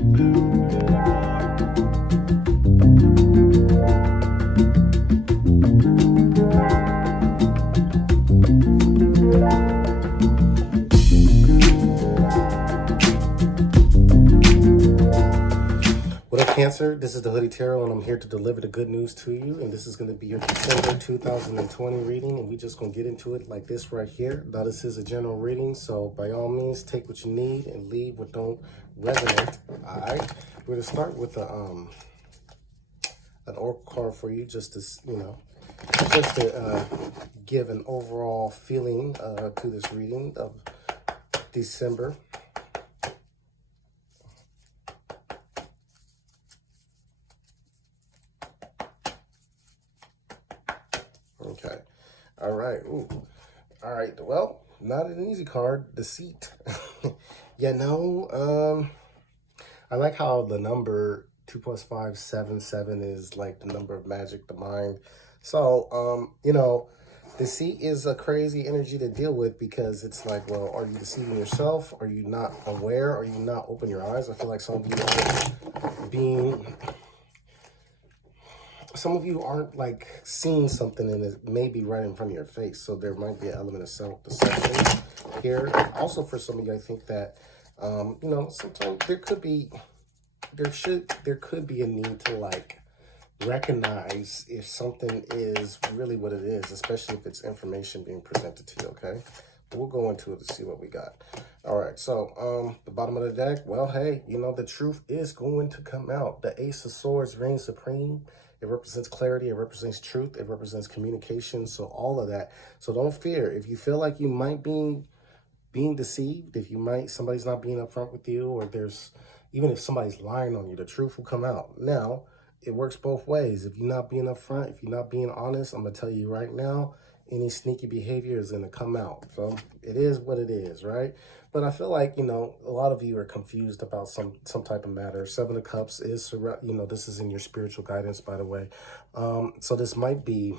What up, Cancer? This is the Hoody Tarot, and I'm here to deliver the good news to you. And this is going to be your December 2020 reading, and we're just going to get into it like this right here. Now, this is a general reading, so by all means, take what you need and leave what don't resonate. All right, we're going to start with an oracle card for you, just to just to give an overall feeling to this reading of December. Okay. All right. Ooh. All right. Well, not an easy card. Deceit. I like how the number 2 + 5 = 7. 7 is like the number of magic, the mind. So, deceit is a crazy energy to deal with, because it's like, well, are you deceiving yourself? Are you not aware? Are you not open your eyes? I feel like some of you aren't like seeing something and it may be right in front of your face. So there might be an element of self-deception here. Also, for some of you, I think that, sometimes there could be a need to like recognize if something is really what it is, especially if it's information being presented to you, okay? We'll go into it to see what we got. All right, so the bottom of the deck, well, hey, the truth is going to come out. The Ace of Swords reigns supreme. It represents clarity. It represents truth. It represents communication. So all of that. So don't fear. If you feel like you might be being deceived, if somebody's not being upfront with you, or even if somebody's lying on you, the truth will come out. Now, it works both ways. If you're not being upfront, if you're not being honest, I'm going to tell you right now, any sneaky behavior is going to come out. So it is what it is, right? But I feel like, a lot of you are confused about some type of matter. 7 of Cups is, this is in your spiritual guidance, by the way. So this might be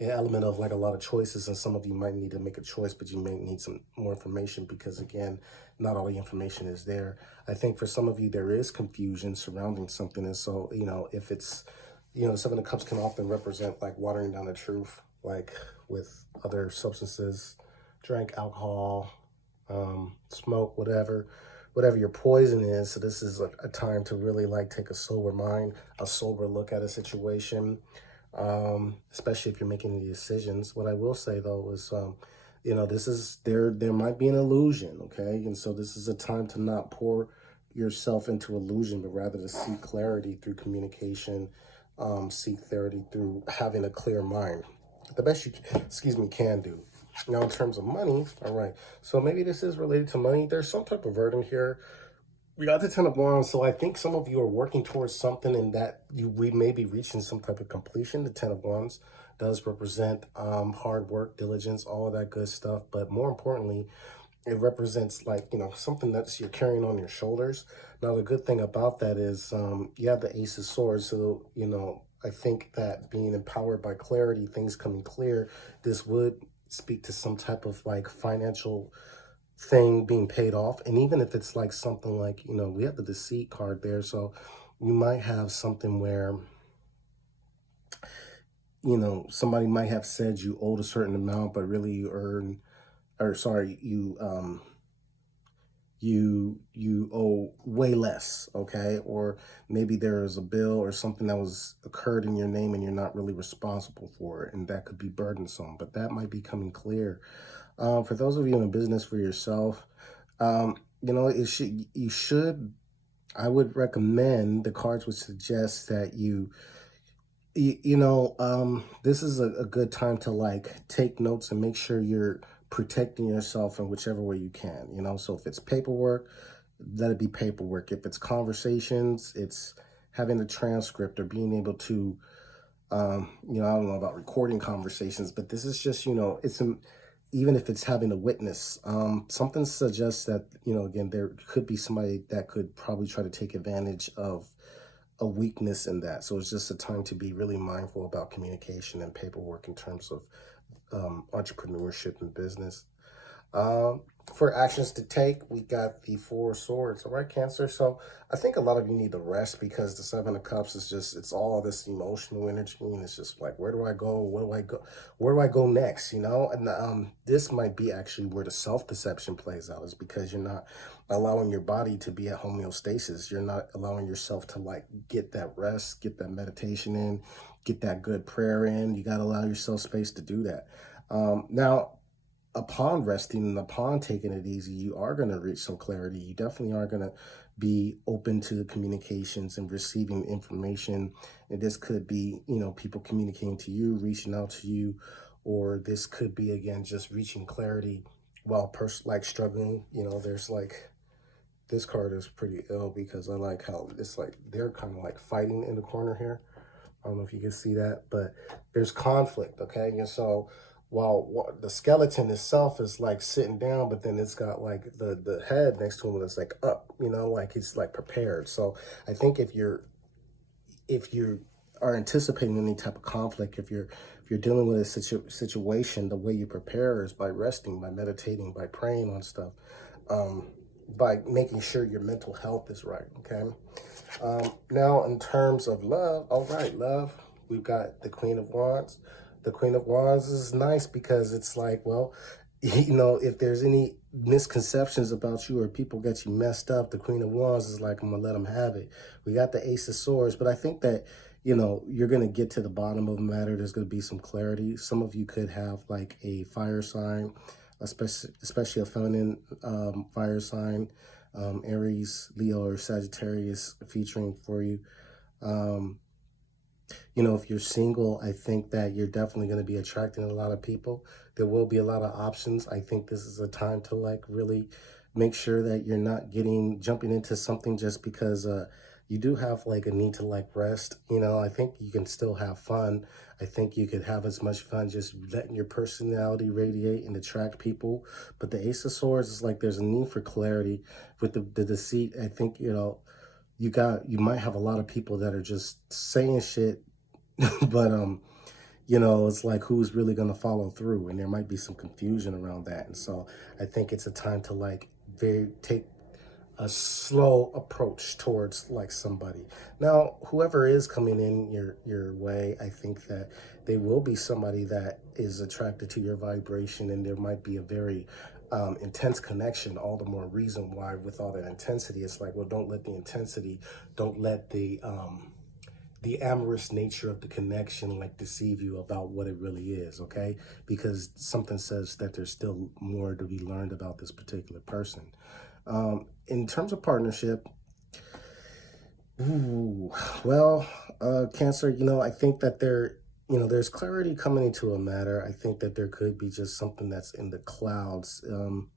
an element of like a lot of choices, and some of you might need to make a choice, but you may need some more information, because again, not all the information is there. I think for some of you, there is confusion surrounding something. And so, if it's, 7 of Cups can often represent like watering down the truth, like with other substances, drink, alcohol, smoke, whatever your poison is. So this is a time to really like take a sober mind, a sober look at a situation, especially if you're making the decisions. What I will say though is, there might be an illusion, okay? And so this is a time to not pour yourself into illusion, but rather to seek clarity through communication, seek clarity through having a clear mind. The best you, can do. Now, in terms of money, all right, so maybe this is related to money. There's some type of burden here. We got the 10 of Wands, so I think some of you are working towards something, and that we may be reaching some type of completion. The 10 of Wands does represent hard work, diligence, all of that good stuff. But more importantly, it represents like, something that you're carrying on your shoulders. Now, the good thing about that is you have the Ace of Swords. So, I think that being empowered by clarity, things coming clear, this would speak to some type of like financial thing being paid off. And even if it's like something like, we have the Deceit card there. So you might have something where, somebody might have said you owed a certain amount, but really you owe way less, okay? Or maybe there is a bill or something that was occurred in your name and you're not really responsible for it, and that could be burdensome, but that might be coming clear. For those of you in business for yourself, I would recommend, the cards would suggest that this is a good time to like take notes and make sure you're protecting yourself in whichever way you can, so if it's paperwork, let it be paperwork. If it's conversations, it's having a transcript or being able to, I don't know about recording conversations, but this is just, even if it's having a witness, something suggests that, again, there could be somebody that could probably try to take advantage of a weakness in that. So it's just a time to be really mindful about communication and paperwork in terms of entrepreneurship and business. For actions to take, we got the Four of Swords. All right, Cancer. So I think a lot of you need to rest because the Seven of Cups is just, it's all this emotional energy, and it's just like, where do I go? Where do I go? Where do I go next? You know, and this might be actually where the self-deception plays out, is because you're not allowing your body to be at homeostasis. You're not allowing yourself to like get that rest, get that meditation in, get that good prayer in. You got to allow yourself space to do that. Now, upon resting and upon taking it easy, you are going to reach some clarity. You definitely are going to be open to the communications and receiving information. And this could be, you know, people communicating to you, reaching out to you, or this could be, again, just reaching clarity while like struggling. You know, there's like, this card is pretty ill because I like how it's like they're kind of like fighting in the corner here. I don't know if you can see that, but there's conflict, okay? And so while the skeleton itself is like sitting down, but then it's got like the head next to him that's like up, you know, like he's like prepared. So I think if you are anticipating any type of conflict, if you're dealing with a situation, the way you prepare is by resting, by meditating, by praying on stuff, um, by making sure your mental health is right, okay? Now, in terms of love, all right, love, we've got the Queen of Wands. The Queen of Wands is nice because it's like, well, you know, if there's any misconceptions about you or people get you messed up, the Queen of Wands is like, I'm going to let them have it. We got the Ace of Swords, but I think that, you know, you're going to get to the bottom of the matter. There's going to be some clarity. Some of you could have like a fire sign, especially a feminine fire sign, Aries, Leo, or Sagittarius featuring for you. You know, if you're single, I think that you're definitely going to be attracting a lot of people. There will be a lot of options. I think this is a time to like really make sure that you're not jumping into something just because you do have like a need to like rest. You know, I think you can still have fun. I think you could have as much fun just letting your personality radiate and attract people. But the Ace of Swords is like there's a need for clarity with the deceit. I think, you know, you might have a lot of people that are just saying shit, but you know, it's like who's really going to follow through, and there might be some confusion around that. And so I think it's a time to like take a slow approach towards like somebody. Now, whoever is coming in your way, I think that they will be somebody that is attracted to your vibration, and there might be a very intense connection. All the more reason why, with all that intensity, it's like, well, don't let the intensity, don't let the amorous nature of the connection like deceive you about what it really is, okay? Because something says that there's still more to be learned about this particular person. In terms of partnership, well, Cancer, you know, I think that you know, there's clarity coming into a matter. I think that there could be just something that's in the clouds. You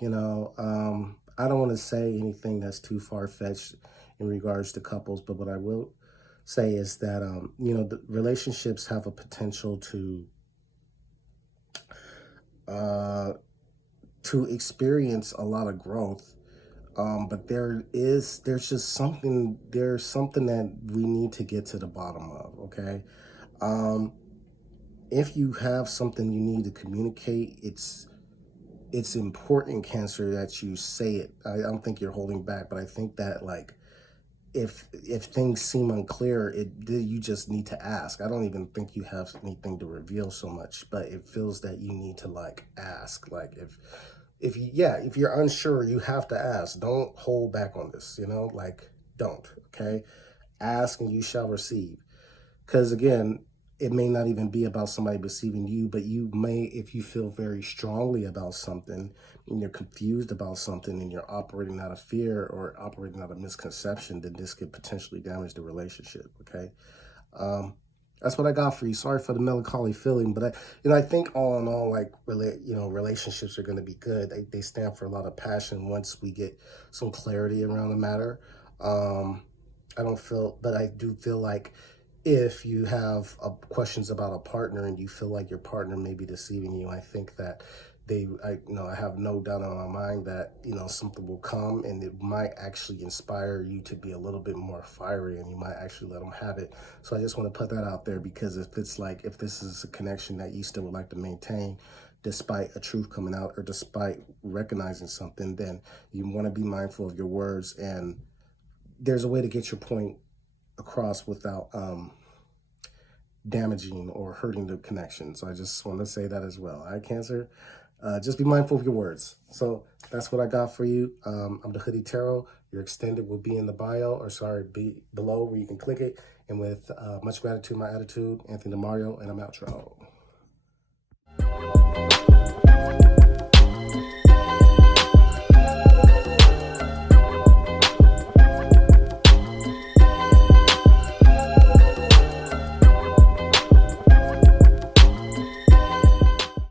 know, I don't want to say anything that's too far-fetched in regards to couples, but what I will say is that, you know, the relationships have a potential uh, to experience a lot of growth. But there's something that we need to get to the bottom of, okay? Um, if you have something you need to communicate, it's important, Cancer, that you say it. I don't think you're holding back, but I think that like if things seem unclear, you just need to ask. I don't even think you have anything to reveal so much, but it feels that you need to like ask. Like if you're unsure, you have to ask. Don't hold back on this, you know, like don't, okay? Ask and you shall receive. Because again, it may not even be about somebody deceiving you, but you may, if you feel very strongly about something and you're confused about something and you're operating out of fear or operating out of misconception, then this could potentially damage the relationship, okay? That's what I got for you. Sorry for the melancholy feeling, but I think all in all, like, relationships are going to be good. They stand for a lot of passion once we get some clarity around the matter. But I do feel like if you have questions about a partner and you feel like your partner may be deceiving you, I think that I have no doubt in my mind that, something will come and it might actually inspire you to be a little bit more fiery, and you might actually let them have it. So I just want to put that out there, because if this is a connection that you still would like to maintain, despite a truth coming out or despite recognizing something, then you want to be mindful of your words, and there's a way to get your point across without damaging or hurting the connection. So I just want to say that as well. All right, Cancer, just be mindful of your words. So that's what I got for you. I'm the Hoody Tarot. Your extended will be in the bio, or sorry, be below, where you can click it. And with much gratitude, my attitude, Anthony DeMario, and I'm outro.